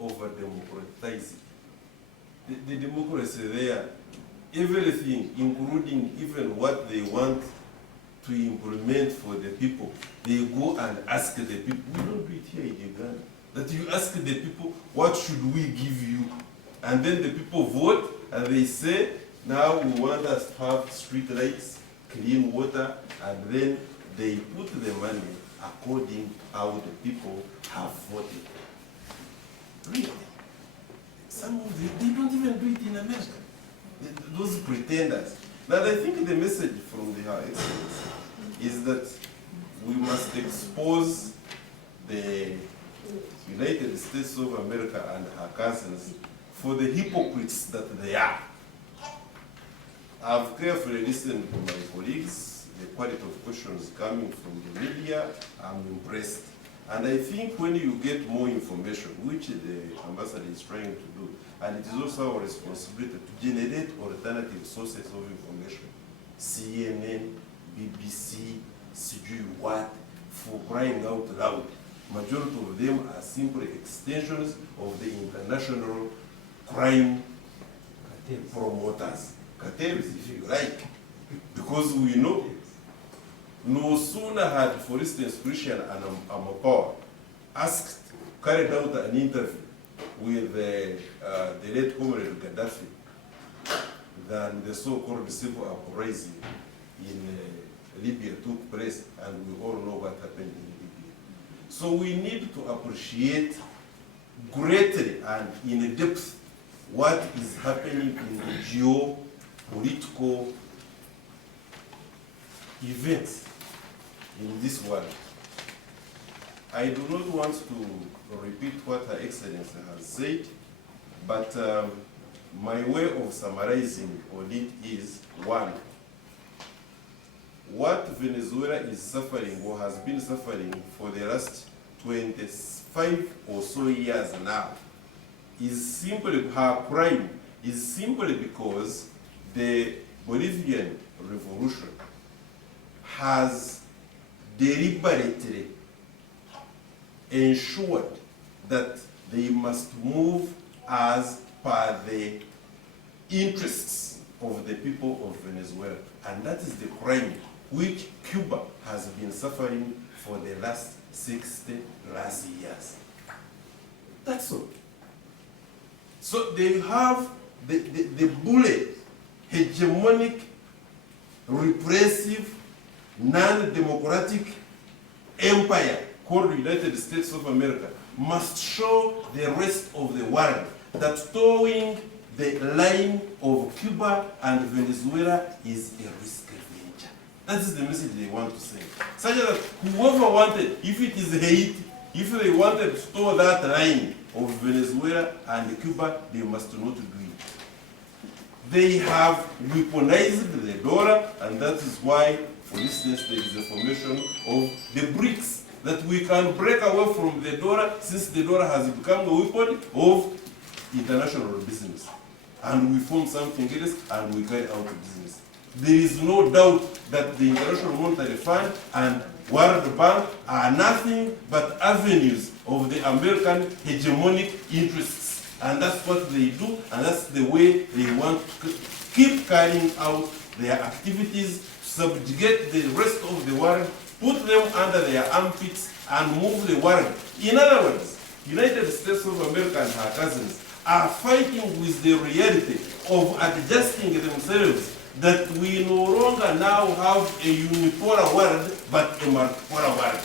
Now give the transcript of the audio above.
over democratizing. The democracy there, everything, including even what they want to implement for the people, they go and ask the people. We don't do it here in Uganda. That you ask the people, what should we give you? And then the people vote, and they say, now we want us to have street lights, clean water, and then they put the money according to how the people have voted. Really? Some of them, they don't even do it in America. Those pretenders. Now, I think the message from the High Excellency is that we must expose the United States of America and her cousins for the hypocrites that they are. I've carefully listened to my colleagues, the quality of questions coming from the media. I'm impressed. And I think when you get more information, which the ambassador is trying to do, and it is also our responsibility to generate alternative sources of information, CNN, BBC, CG, what, for crying out loud. Majority of them are simply extensions of the international crime promoters. Cartels, if you like. Because we know, no sooner had, for instance, Christian Amapower carried out an interview with the late Comrade Gaddafi than the so-called civil uprising in Libya took place, and we all know what happened in Libya. So we need to appreciate greatly and in depth what is happening in the geopolitical events in this world. I do not want to repeat what Her Excellency has said, but my way of summarizing on it is, one, what Venezuela is suffering or has been suffering for the last 25 or so years now is simply, her crime is simply because the Bolivian revolution has deliberately ensured that they must move as per the interests of the people of Venezuela. And that is the crime which Cuba has been suffering for the last 60 years. That's all. So they have the bully, hegemonic, repressive, non-democratic empire called the United States of America must show the rest of the world that towing the line of Cuba and Venezuela is a risky venture. That is the message they want to say. Such that whoever wanted, if it is hate, if they wanted to tow that line of Venezuela and Cuba, they must not do it. They have weaponized the dollar, and that is why, for instance, there is a formation of the BRICS, that we can break away from the dollar since the dollar has become a weapon of international business. And we form something else and we carry out business. There is no doubt that the International Monetary Fund and World Bank are nothing but avenues of the American hegemonic interests. And that's what they do, and that's the way they want to keep carrying out their activities, subjugate the rest of the world, put them under their armpits, and move the world. In other words, United States of America and her cousins are fighting with the reality of adjusting themselves that we no longer now have a unipolar world, but a multipolar world.